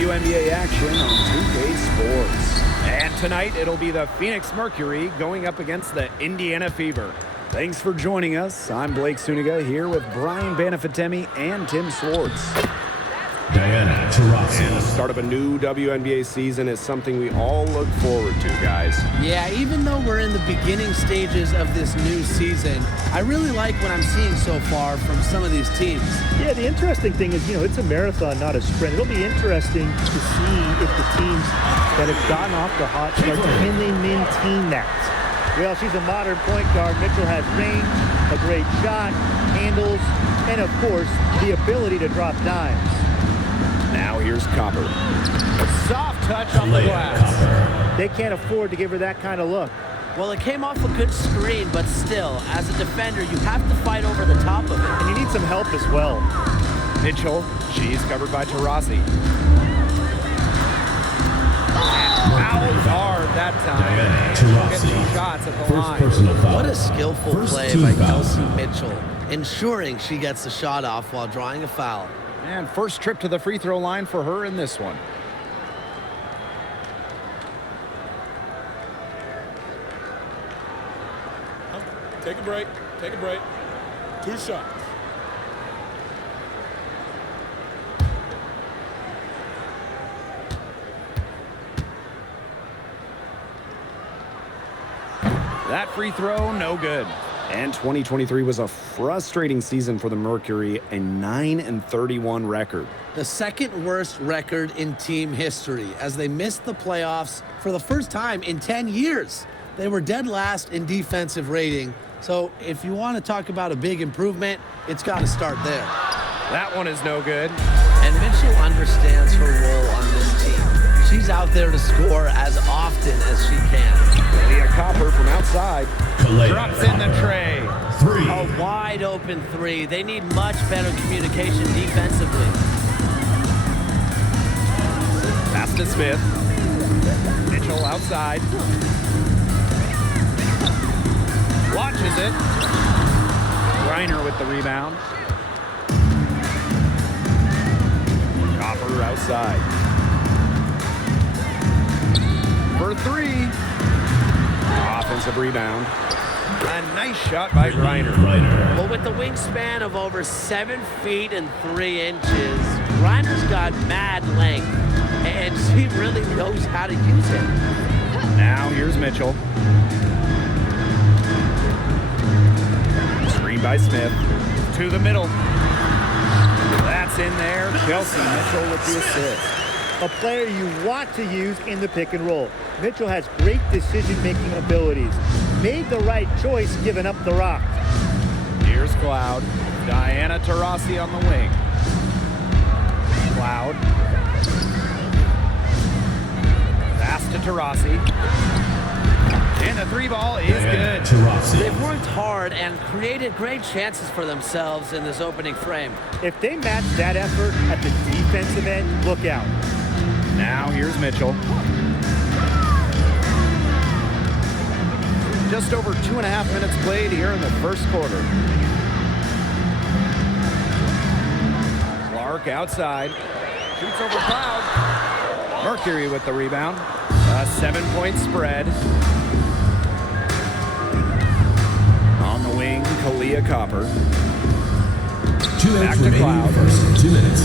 WNBA action on 2K Sports. And tonight, it'll be the Phoenix Mercury going up against the Indiana Fever. Thanks for joining us. I'm Blake Suniga here with Brian Banafitemi and Tim Swartz. Diana Taurasi. And the start of a new WNBA season is something we all look forward to, guys. Yeah, even though we're in the beginning stages of this new season, I really like what I'm seeing so far from some of these teams. Yeah, the interesting thing is, it's a marathon, not a sprint. It'll be interesting to see if the teams that have gotten off the hot start, can they maintain that? Well, she's a modern point guard. Mitchell has range, a great shot, handles, and of course, the ability to drop dimes. Now here's Copper. A soft touch on the glass. They can't afford to give her that kind of look. Well, it came off a good screen, but still, as a defender, you have to fight over the top of it. And you need some help as well. Mitchell, she's covered by Taurasi. Fouled hard that time. Taurasi. Shots at the line. What a skillful play by Kelsey Mitchell, ensuring she gets the shot off while drawing a foul. And first trip to the free throw line for her in this one. Take a break. Take a break. 2 shots. That free throw, no good. And 2023 was a frustrating season for the Mercury, a 9-31 record. The second worst record in team history as they missed the playoffs for the first time in 10 years. They were dead last in defensive rating. So if you want to talk about a big improvement, it's got to start there. That one is no good. And Mitchell understands her role on this team. She's out there to score as often as she can. Leah Copper from outside. Drops in the tray. 3. A wide open 3. They need much better communication defensively. Pass to Smith. Mitchell outside. Launches it. Reiner with the rebound. Copper outside. For 3. Offensive rebound. A nice shot by Reiner. Well, with the wingspan of over 7 feet and 3 inches, Reiner's got mad length, and she really knows how to use it. Now here's Mitchell. Screen by Smith. To the middle. That's in there. Kelsey Mitchell with the assist. A player you want to use in the pick and roll. Mitchell has great decision-making abilities. Made the right choice giving up the rock. Here's Cloud. Diana Taurasi on the wing. Cloud. Pass to Taurasi. And the 3 ball is good. They've worked hard and created great chances for themselves in this opening frame. If they match that effort at the defensive end, look out. Now here's Mitchell. Just over 2.5 minutes played here in the first quarter. Clark outside. Shoots over Cloud. Mercury with the rebound. A 7-point spread. On the wing, Kalia Copper. 2 Back minutes to remaining Cloud. in the first. 2 minutes.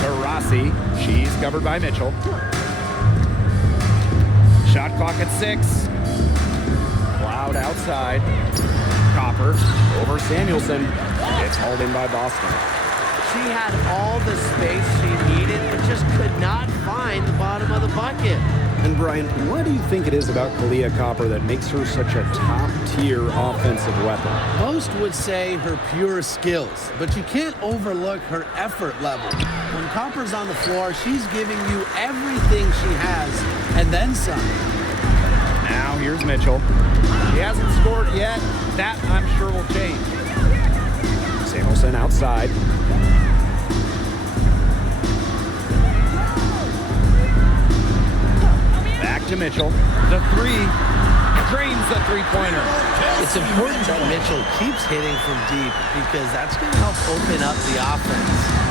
Taurasi. She's covered by Mitchell. Shot clock at 6. Cloud outside. Copper over Samuelson. It's hauled in by Boston. She had all the space she needed, but just could not find the bottom of the bucket. And Brian, what do you think it is about Kalia Copper that makes her such a top-tier offensive weapon? Most would say her pure skills, but you can't overlook her effort level. When Copper's on the floor, she's giving you everything she has, and then some. Now here's Mitchell. He hasn't scored yet. That, I'm sure, will change. Samuelson outside. Back to Mitchell. The 3. Drains the 3-pointer. It's important that Mitchell keeps hitting from deep because that's going to help open up the offense.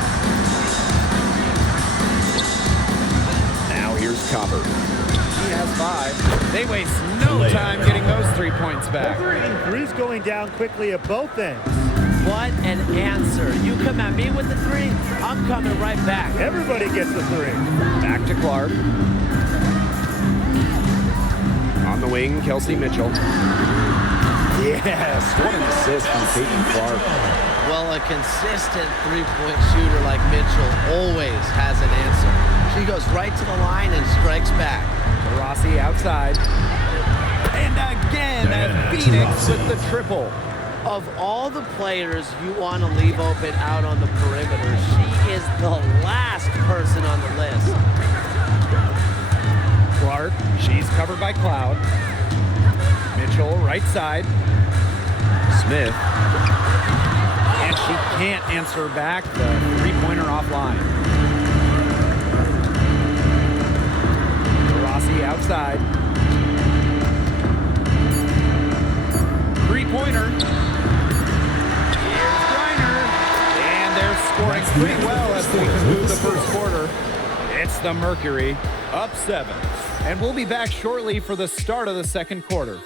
Copper. She has 5. They waste no time getting those 3 points back. Three's going down quickly at both ends. What an answer. You come at me with the 3, I'm coming right back. Everybody gets a 3. Back to Clark. On the wing, Kelsey Mitchell. Yes, what an assist from Peyton Clark. Well, a consistent three-point shooter like Mitchell always has an answer. She goes right to the line and strikes back. Rossi outside. And again, Phoenix with the triple. Of all the players you want to leave open out on the perimeter, she is the last person on the list. Clark, she's covered by Cloud. Mitchell, right side. Smith. And she can't answer back the three-pointer offline. Rossi outside. Three-pointer. Here's Griner. And they're scoring pretty well as we conclude the first quarter. It's the Mercury, up 7. And we'll be back shortly for the start of the second quarter.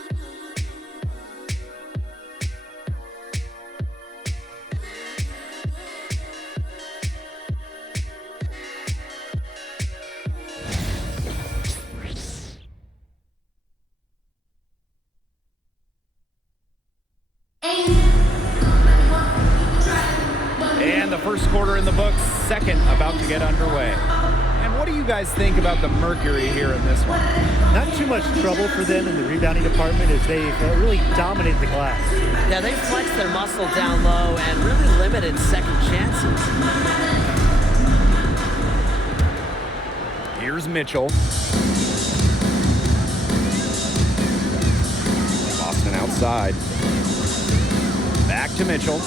And the first quarter in the books, second about to get underway. And what do you guys think about the Mercury here in this one? Not too much trouble for them in the rebounding department as they really dominate the glass. Yeah, they flexed their muscle down low and really limited second chances. Here's Mitchell. Boston outside. Back to Mitchell.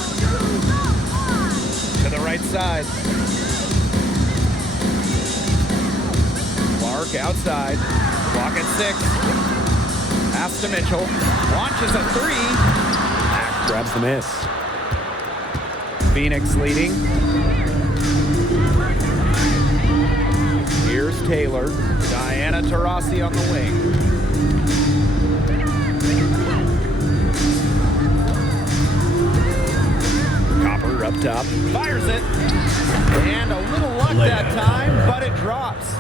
To the right side. Clark outside. Clock at 6. Pass to Mitchell. Launches a 3. Mack grabs the miss. Phoenix leading. Here's Taylor. Diana Taurasi on the wing. Copper up top. Fires it. And a little luck that time, but it drops.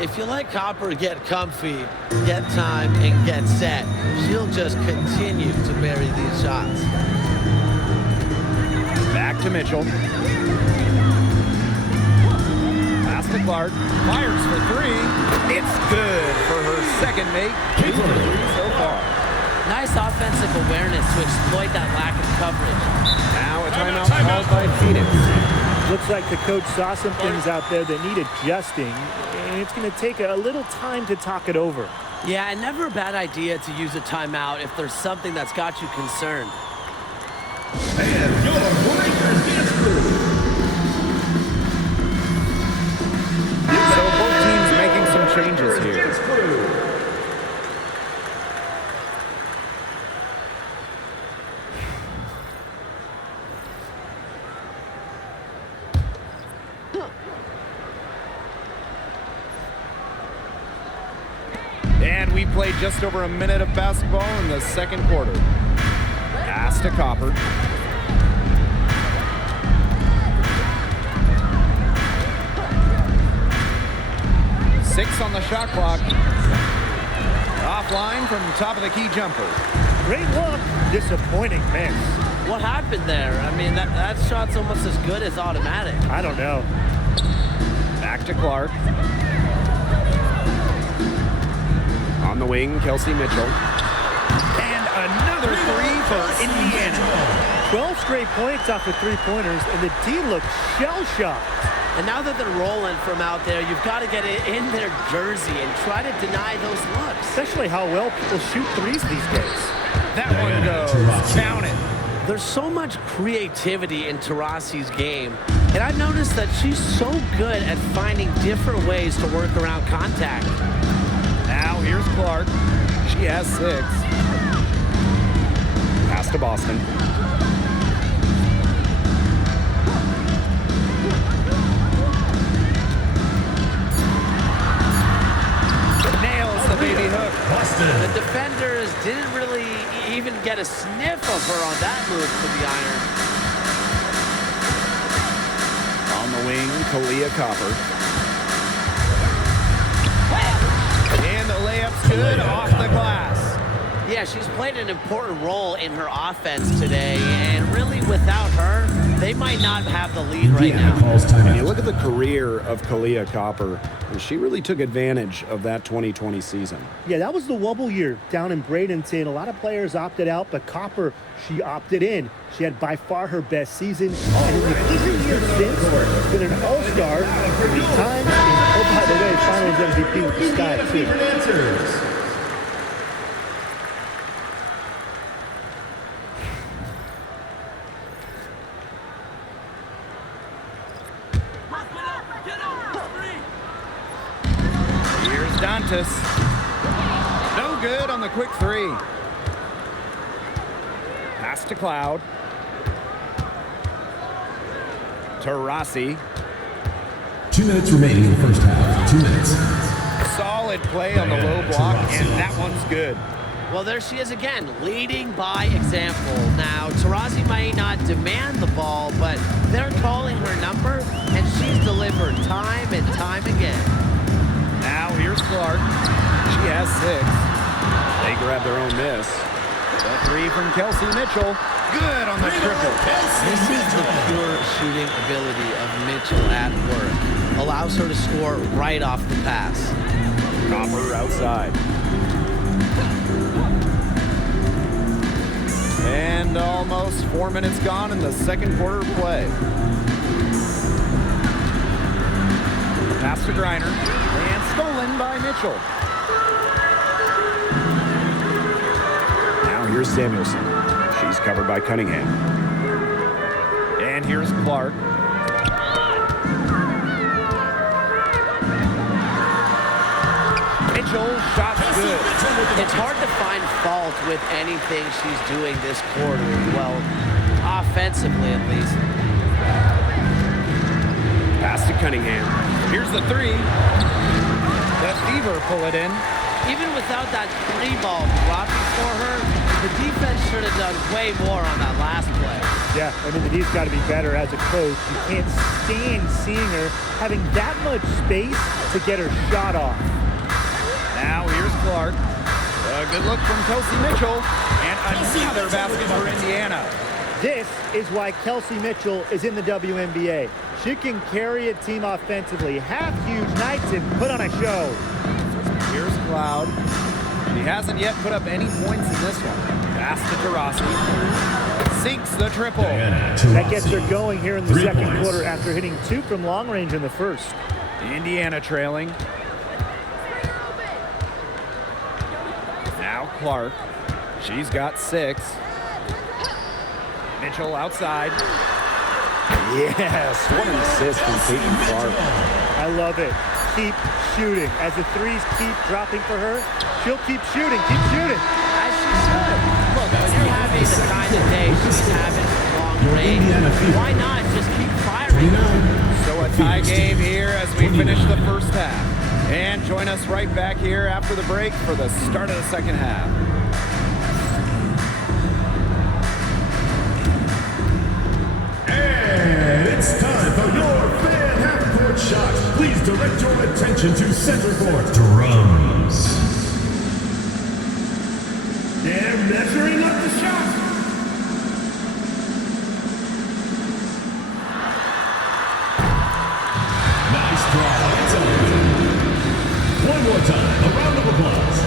If you let Copper get comfy, get time, and get set, she'll just continue to bury these shots. Back to Mitchell. Pass to Clark. Fires for 3. It's good for her second make. 2 for 3 so far. Nice offensive awareness to exploit that lack of coverage. Now a timeout called by Phoenix. Looks like the coach saw some things out there that need adjusting, and it's going to take a little time to talk it over. Yeah, and never a bad idea to use a timeout if there's something that's got you concerned. And your Lakers dance crew. So both teams making some changes here. And we played just over a minute of basketball in the second quarter. Pass to Copper. Six on the shot clock. Offline from top of the key jumper. Great look, disappointing miss. What happened there? I mean, that shot's almost as good as automatic. I don't know. Back to Clark. On the wing, Kelsey Mitchell. And another 3 for Indiana. 12 straight points off of three-pointers, and the D looks shell-shocked. And now that they're rolling from out there, you've got to get it in their jersey and try to deny those looks. Especially how well people shoot threes these days. That one goes. Count it. There's so much creativity in Taurasi's game, and I've noticed that she's so good at finding different ways to work around contact. Now here's Clark. She has 6. Pass to Boston. baby hook. Boston. The defenders didn't really even get a sniff of her on that move to the iron. On the wing, Kalia Copper. And the layup's good off the glass. Yeah, she's played an important role in her offense today, and really without her, they might not have the lead right Indiana now. calls And you timeout. look at the career of Kalia Copper, and she really took advantage of that 2020 season. Yeah, that was the wobble year down in Bradenton. A lot of players opted out, but Copper, she opted in. She had by far her best season. And in the 3 years since, she's been an all-star 3 times. And, oh, by the way, finals MVP with the Sky, too. Favorite answers. Here's Dantas. No good on the quick three. Pass to Cloud. To Rossi. 2 minutes remaining in the first half. 2 minutes. Solid play on the low block, and that one's good. Well, there she is again, leading by example. Now, Taurasi might not demand the ball, but they're calling her number, and she's delivered time and time again. Now here's Clark. She has 6. They grab their own miss. The 3 from Kelsey Mitchell. Good on the triple. This is the pure shooting ability of Mitchell at work. Allows her to score right off the pass. Copper outside. And almost 4 minutes gone in the second quarter of play. Pass to Griner. And stolen by Mitchell. Now here's Samuelson. She's covered by Cunningham. And here's Clark. Mitchell, shot's good. It's hard to find fault with anything she's doing this quarter. Well, offensively at least. Pass to Cunningham. Here's the 3. The Fever pull it in. Even without that 3-ball dropping for her, the defense should have done way more on that last play. Yeah, I mean, the D's got to be better as a coach. You can't stand seeing her having that much space to get her shot off. Now here's Clark. A good look from Kelsey Mitchell. And another basket for Indiana. This is why Kelsey Mitchell is in the WNBA. She can carry a team offensively, have huge nights, and put on a show. Here's Cloud. She hasn't yet put up any points in this one. Pass to Taurasi. Sinks the triple. That gets her going here in the 3 second points. quarter after hitting 2 from long range in the first. Indiana trailing. Now Clark. She's got 6. Mitchell outside. Yes, what an assist from Peyton Clark. I love it. Keep shooting. As the threes keep dropping for her, she'll keep shooting. Keep shooting. As she should. Look, when you're having the kind of day she's having long range, why not just keep firing? So a tie game here as we finish the first half. And join us right back here after the break for the start of the second half. And it's time for your fan half-court shot. Please direct your attention to center court. Drums. They're measuring up the shot. Nice draw. It's over. One more time. A round of applause.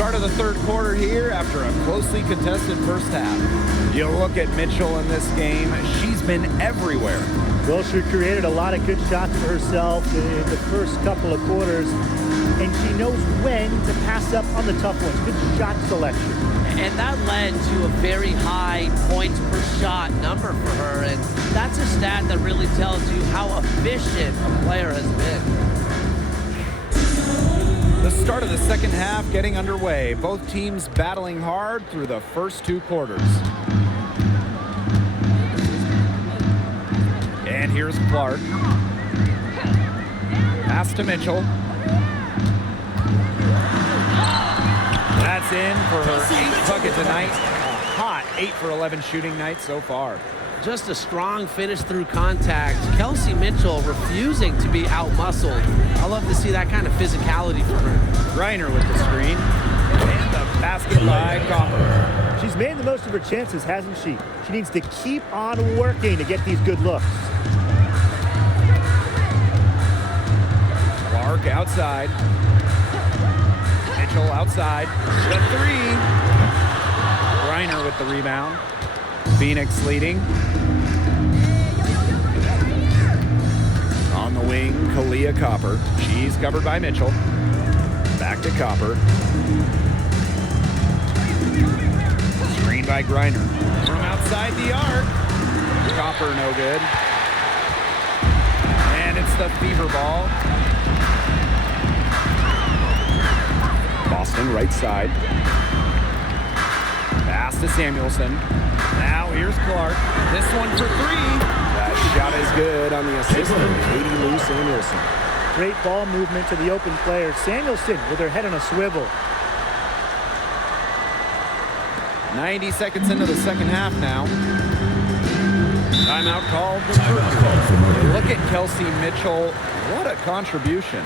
Start of the third quarter here after a closely contested first half. You look at Mitchell in this game, she's been everywhere. Well, she created a lot of good shots for herself in the first couple of quarters, and she knows when to pass up on the tough ones. Good shot selection. And that led to a very high points per shot number for her, and that's a stat that really tells you how efficient a player has been. The start of the second half getting underway. Both teams battling hard through the first two quarters. And here's Clark. Pass to Mitchell. That's in for her 8th bucket tonight. A hot 8 for 11 shooting night so far. Just a strong finish through contact. Kelsey Mitchell refusing to be out-muscled. I love to see that kind of physicality from her. Griner with the screen. And the basket by Copper. She's made the most of her chances, hasn't she? She needs to keep on working to get these good looks. Clark outside. Mitchell outside. The three. Griner with the rebound. Phoenix leading. On the wing, Kalia Copper. She's covered by Mitchell. Back to Copper. Screened by Griner. From outside the arc. Copper no good. And it's the Fever ball. Boston right side. Pass to Samuelson. Now here's Clark. This one for three. That shot is good on the assist from Katie Lou Samuelson. Great ball movement to the open player. Samuelson with her head on a swivel. 90 seconds into the second half now. Timeout called for Mercury. Look at Kelsey Mitchell. What a contribution.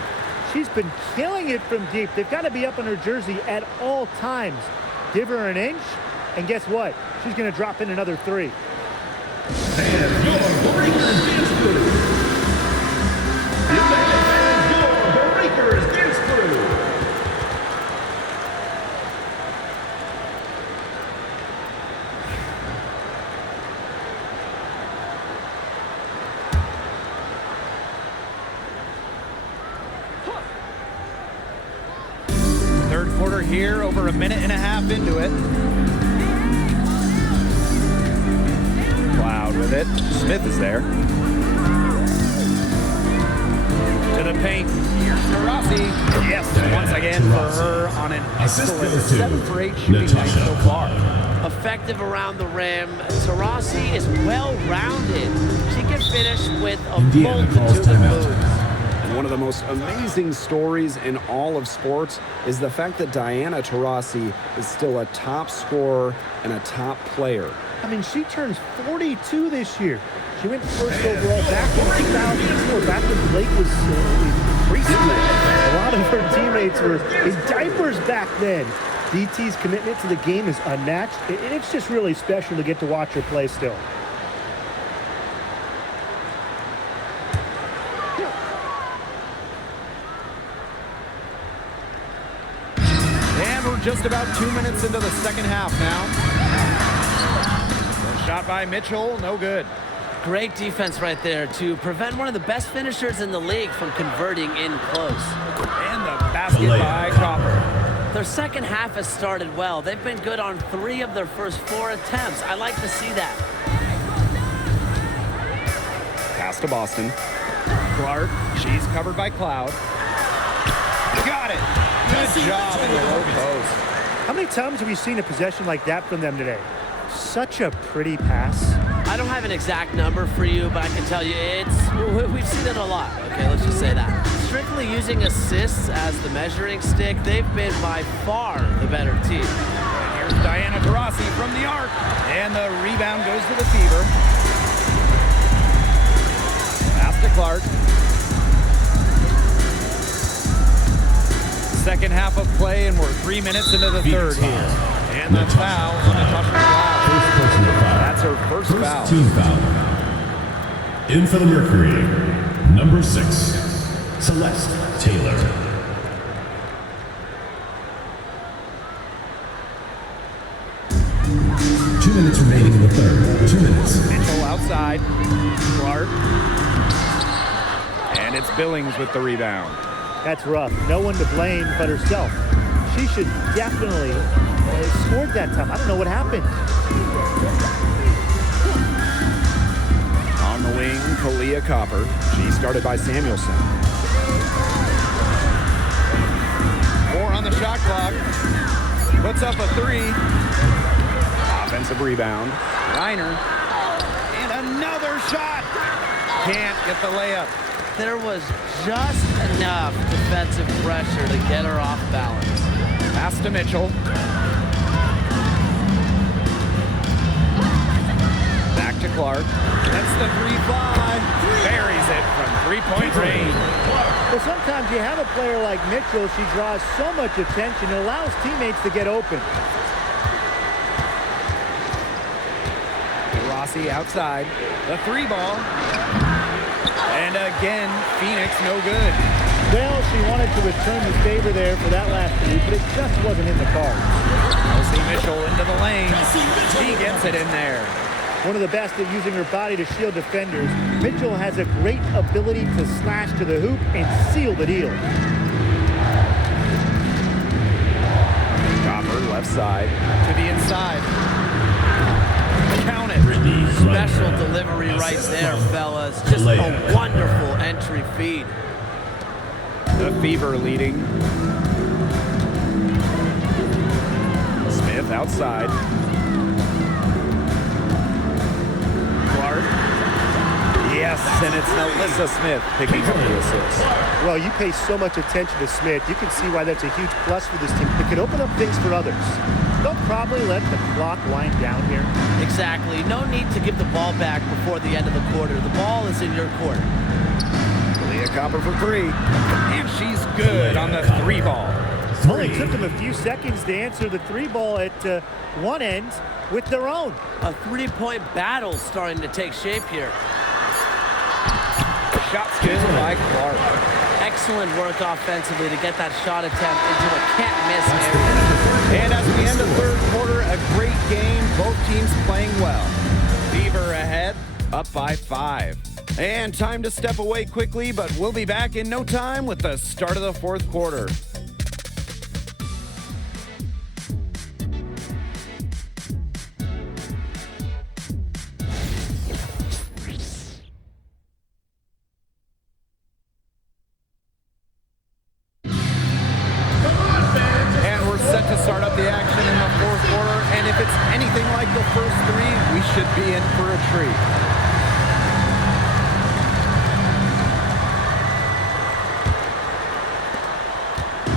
She's been killing it from deep. They've got to be up on her jersey at all times. Give her an inch, and guess what? She's going to drop in another three. And your Breakers dance crew. And your Breakers dance crew. Third quarter here, over a minute and a half into it. Cloud with it. Smith is there. To the paint. Here's Taurasi. Yes, once again for her on an excellent 7 for 8 shooting night so far. Effective around the rim. Taurasi is well-rounded. She can finish with a Indiana calls multitude of timeout. moves. And one of the most amazing stories in all of sports is the fact that Diana Taurasi is still a top scorer and a top player. I mean, she turns 42 this year. She went first overall back in 2004, back when Blake was preschool. A lot of her teammates were in diapers back then. DT's commitment to the game is unmatched. It's just really special to get to watch her play still. And we're just about 2 minutes into the second half now. Shot by Mitchell, no good. Great defense right there to prevent one of the best finishers in the league from converting in close. And the basket by Copper. Their second half has started well. They've been good on 3 of their first 4 attempts. I like to see that. Pass to Boston. Clark, she's covered by Cloud. Got it. Good job in the low post. How many times have we seen a possession like that from them today? Such a pretty pass. I don't have an exact number for you, but I can tell you we've seen it a lot. Okay, let's just say that. Strictly using assists as the measuring stick, they've been by far the better team. And here's Diana Taurasi from the arc. And the rebound goes to the Fever. Pass to Clark. Second half of play, and we're 3 minutes into the third here. And the foul on Natasha Cloud. First personal foul. That's her first foul. Team foul. In for the Mercury, number 6, Celeste Taylor. 2 minutes remaining in the third. 2 minutes. Mitchell outside. Clark. And it's Billings with the rebound. That's rough. No one to blame but herself. She should definitely have scored that time. I don't know what happened. On the wing, Kalia Copper. She's guarded by Samuelson. 4 on the shot clock. Puts up a 3. Offensive rebound. Reiner. And another shot. Can't get the layup. There was just enough defensive pressure to get her off balance. Pass to Mitchell. Back to Clark. That's the 3-fly. Buries it from three-point range. Well, sometimes you have a player like Mitchell. She draws so much attention. It allows teammates to get open. Rossi outside. The 3-ball. And again, Phoenix no good. Well, she wanted to return the favor there for that last move, but it just wasn't in the cards. Kelsey Mitchell into the lane. He gets it in there. One of the best at using her body to shield defenders, Mitchell has a great ability to slash to the hoop and seal the deal. Copper left side to the inside. Count it. Special delivery right there, fellas. Just a wonderful entry feed. The Fever leading. Smith outside. Clark. Yes, and it's Alyssa Smith picking up the assist. Well, you pay so much attention to Smith, you can see why that's a huge plus for this team. It could open up things for others. They'll probably let the clock wind down here. Exactly. No need to give the ball back before the end of the quarter. The ball is in your court. Leah Copper for 3. And she's good on the 3-ball. Only took them a few seconds to answer the 3-ball at one end with their own. A 3-point battle starting to take shape here. Shot's good by Clark. Excellent work offensively to get that shot attempt into a can't-miss area. And as we end the third quarter, a great game. Both teams playing well. Fever ahead, up by 5. And time to step away quickly, but we'll be back in no time with the start of the fourth quarter. Should be in for a treat.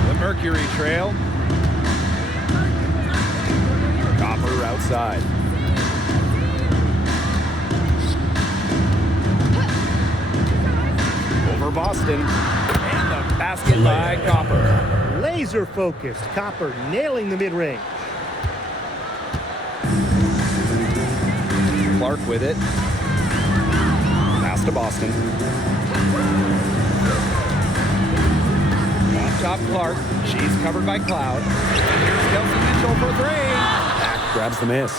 The Mercury trail. Copper outside. Over Boston. And the basket by Copper. Laser focused. Copper nailing the mid-range. Clark with it. Pass to Boston. On top Clark. She's covered by Cloud. And here's Kelsey Mitchell for 3. Back grabs the miss.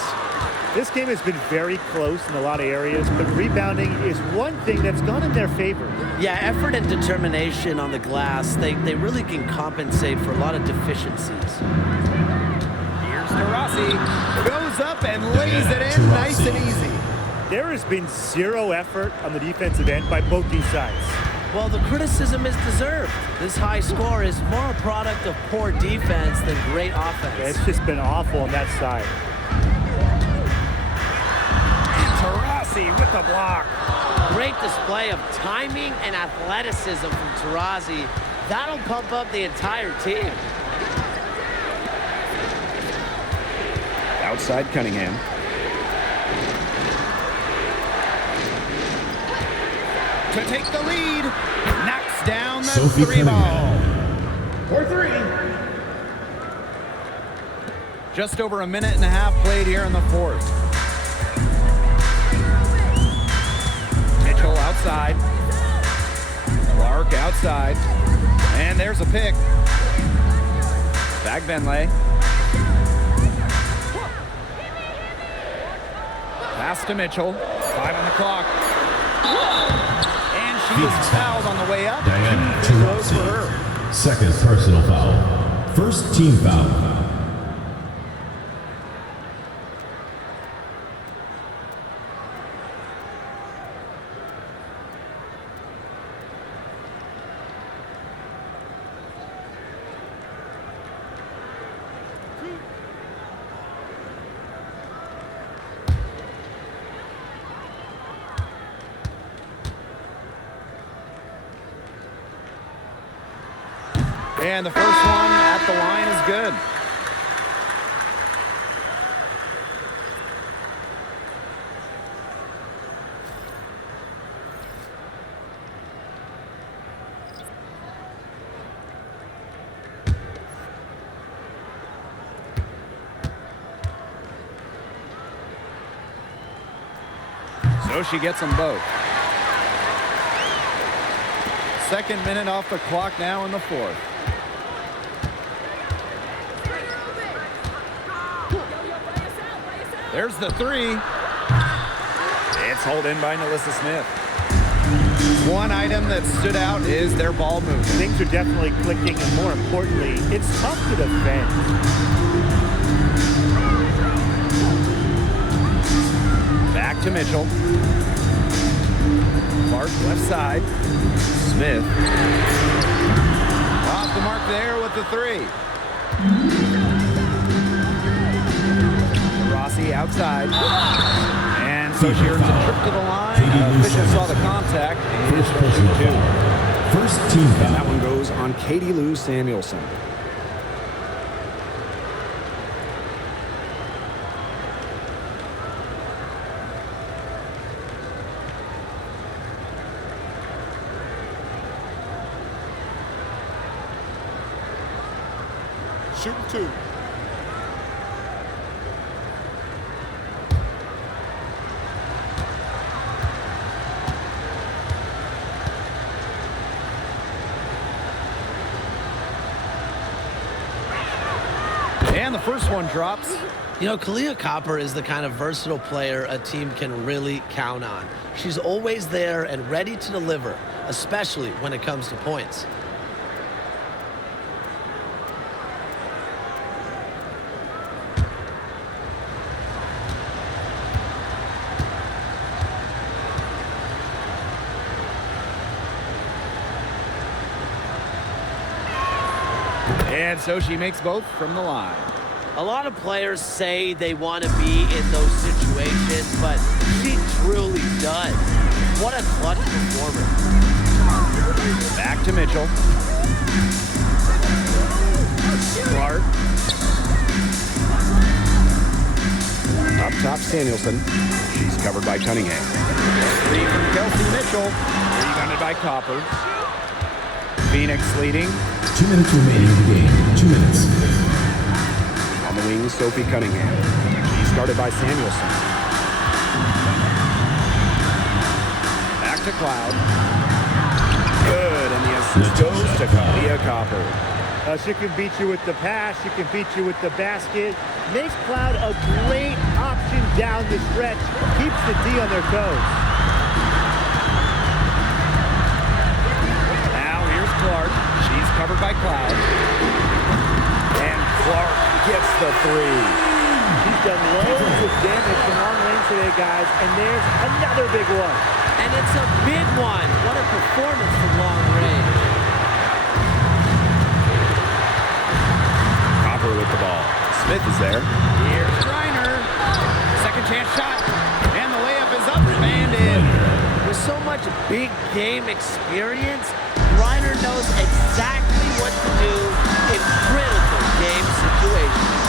This game has been very close in a lot of areas, but rebounding is one thing that's gone in their favor. Yeah, effort and determination on the glass, they really can compensate for a lot of deficiencies. Here's to Rossi. Goes up and lays it in nice and easy. There has been zero effort on the defensive end by both these sides. Well, the criticism is deserved. This high score is more a product of poor defense than great offense. Yeah, it's just been awful on that side. Taurasi with the block. Great display of timing and athleticism from Taurasi. That'll pump up the entire team. Outside Cunningham. To take the lead. Knocks down the 3-ball. For 3. Just over a minute and a half played here in the fourth. Mitchell outside. Clark outside. And there's a pick. Back Benlay. Pass to Mitchell. 5 on the clock. And she was fouled on the way up. Diana Free throws for Taurasi. her. Second personal foul. First team foul. And the first one at the line is good. So she gets them both. Second minute off the clock now in the fourth. There's the three. It's hauled in by Nalissa Smith. One item that stood out is their ball movement. Things are definitely clicking, and more importantly, it's tough to defend. Back to Mitchell. Clark left side. Smith. Off the mark there with the three. Rossi outside. And so she earns a trip to the line. Official saw the contact. And First personal foul. First team And foul. that one goes on Katie Lou Samuelson. Shooting two. And the first one drops. You know, Kalia Copper is the kind of versatile player a team can really count on. She's always there and ready to deliver, especially when it comes to points. And so she makes both from the line. A lot of players say they want to be in those situations, but she truly does. What a clutch performer. Back to Mitchell. Clark. Up top, Samuelson. She's covered by Cunningham. Three from Kelsey Mitchell. Rebounded by Copper. Phoenix leading. 2 minutes remaining in the game. 2 minutes. On the wing, Sophie Cunningham. She's guarded by Samuelson. Back to Cloud. Good, and the assist goes to Kalia Copper. She can beat you with the pass. She can beat you with the basket. Makes Cloud a great option down the stretch. Keeps the D on their toes. Now here's Clark. She's covered by Cloud. And Clark gets the three. She's done loads of damage from long range today, guys. And there's another big one. And it's a big one. What a performance from long range. Copper with the ball. Smith is there. Here's Griner. Second chance shot. And the layup is up and in. With so much big game experience, Griner knows exactly what to do in critical game situations.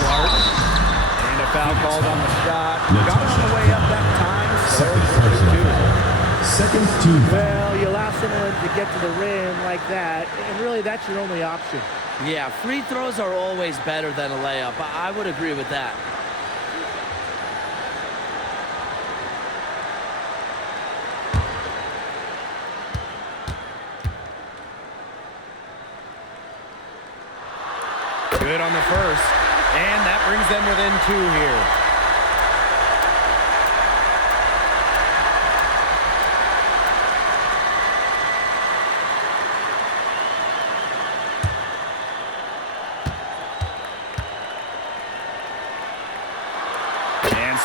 Clark. And a foul called on the shot. Got it on the way up that time. So Second personal foul. Second team foul. Well, you allow someone to get to the rim like that, and really that's your only option. Yeah, free throws are always better than a layup. I would agree with that. Good on the first. And that brings them within two here.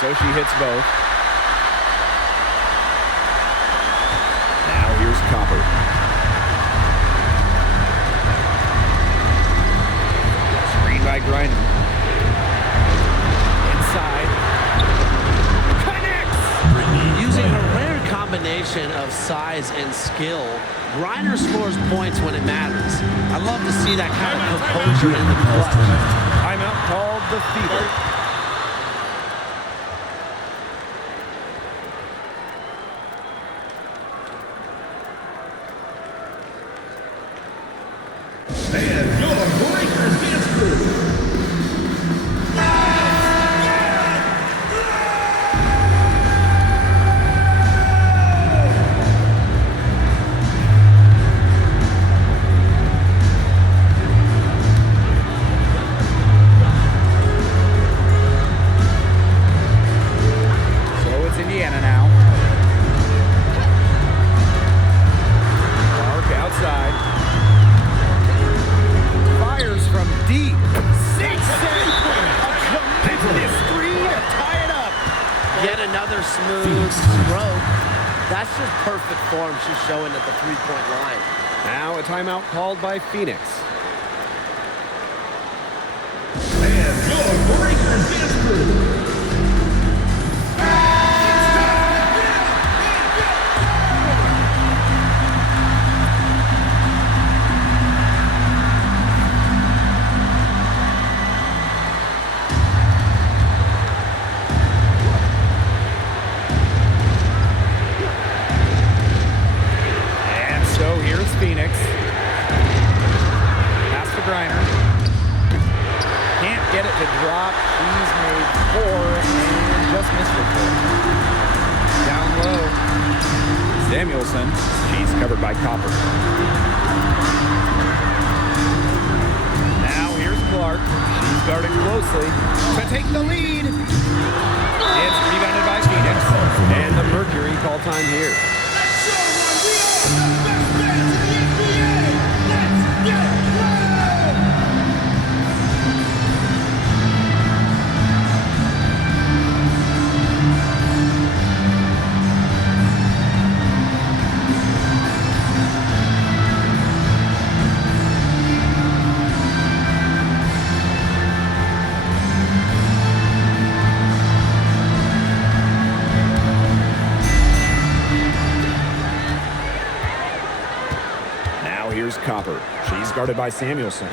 so she hits both. Now here's Copper. Screen by Griner. Inside. Connects! Using her rare combination of size and skill, Griner scores points when it matters. I love to see that kind of composure in the clutch. Timeout called the Fever. And your breaker dance crew. So it's Indiana now. Clark outside. Fires from deep. Sinks it. A tremendous three to tie it up. Yet another smooth stroke. That's just perfect form she's showing at the three-point line. Now a timeout called by Phoenix. And your breaker dance crew. And so here's Phoenix. Pass to Griner. Can't get it to drop. She's made 4 and just missed it 4. Down low. Samuelson. She's covered by Copper. Now here's Clark. She's guarded closely to take the lead. It's rebounded by Phoenix. And the Mercury call time here. Now here's Copper. She's guarded by Samuelson.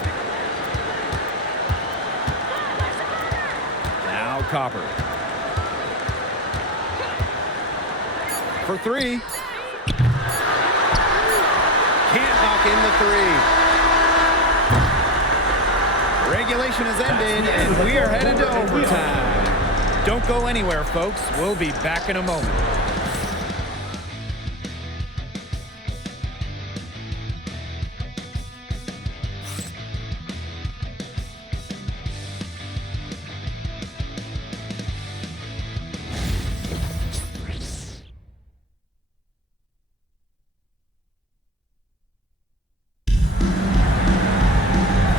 Now Copper. For 3. Can't knock in the 3. Regulation has ended, and we are headed to overtime. Don't go anywhere, folks. We'll be back in a moment.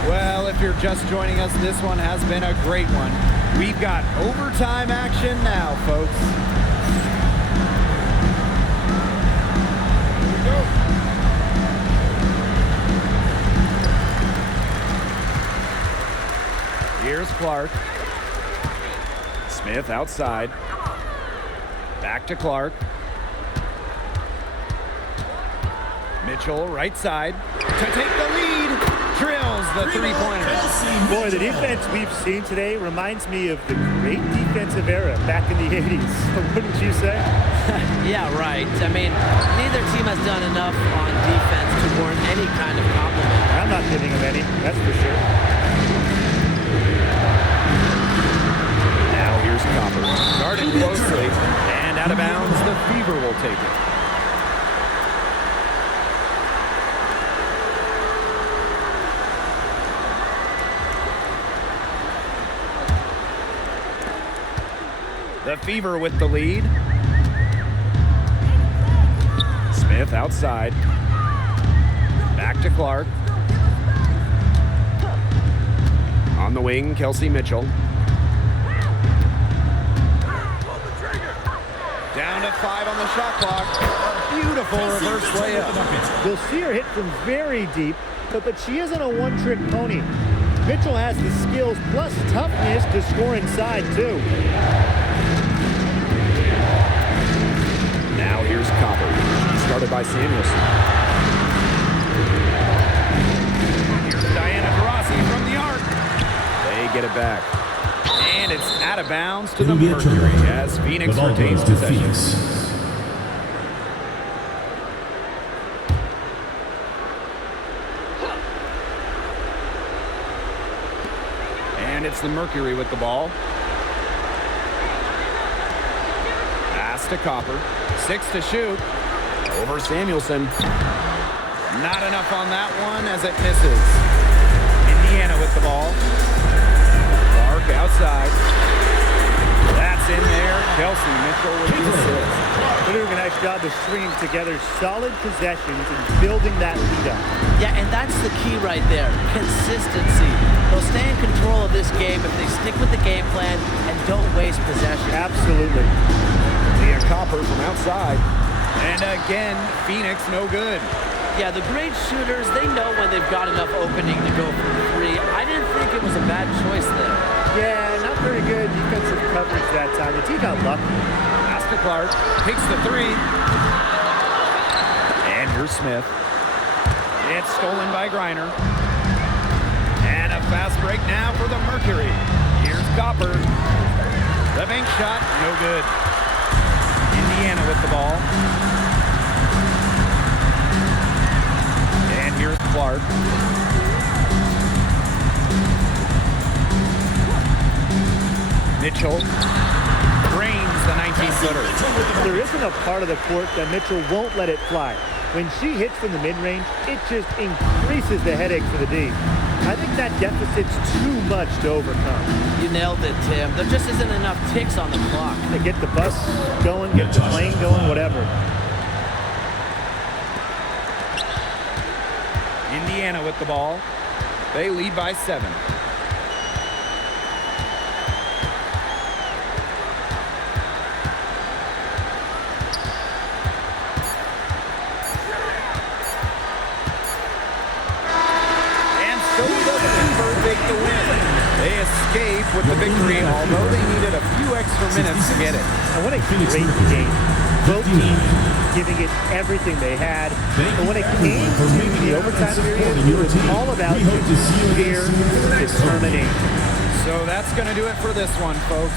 Well, if you're just joining us, this one has been a great one. We've got overtime action now, folks. Here's Clark. Smith outside. Back to Clark. Mitchell right side to take the lead. Drills the three-pointer. Boy, the defense we've seen today reminds me of the great defensive era back in the 80s. Wouldn't you say? Yeah, right. I mean, neither team has done enough on defense to warrant any kind of compliment. I'm not giving them any, that's for sure. Now here's Copper. Guarded closely. And out of bounds, the Fever will take it. The Fever with the lead. Smith outside. Back to Clark. On the wing, Kelsey Mitchell. 5 on the shot clock. A beautiful reverse layup. You'll see her hit from very deep, but she isn't a one-trick pony. Mitchell has the skills plus toughness to score inside, too. Now here's Copper. Started by Samuelson. Here's Diana Taurasi from the arc. They get it back. And it's out of bounds to the Mercury as Phoenix retains possession. And it's the Mercury with the ball. Pass to Copper. 6 to shoot. Over Samuelson. Not enough on that one as it misses. Indiana with the ball. Clark outside. That's in there. Kelsey Mitchell with the assist. They're doing a nice job of stringing together solid possessions and building that lead up. Yeah, and that's the key right there. Consistency. They'll stay in control of this game if they stick with the game plan and don't waste possession. Absolutely. Leah Copper from outside. And again, Phoenix no good. Yeah, the great shooters, they know when they've got enough opening to go for 3. I didn't think it was a bad choice there. Yeah, not very good defensive coverage that time. The team got lucky. Pass to Clark. Takes the 3. And here's Smith. It's stolen by Griner. And a fast break now for the Mercury. Here's Copper. The bank shot, no good. Indiana with the ball. And here's Clark. Mitchell drains the 19-footer. There isn't a part of the court that Mitchell won't let it fly. When she hits from the mid-range, it just increases the headache for the D. I think that deficit's too much to overcome. You nailed it, Tim. There just isn't enough ticks on the clock. They get the bus going, get the plane going, whatever. Indiana with the ball. They lead by 7. The win. They escape with the victory, although they needed a few extra minutes to get it. And what a great game. Both teams giving it everything they had. And when it came to the overtime period, it was all about sheer determination. So that's going to do it for this one, folks.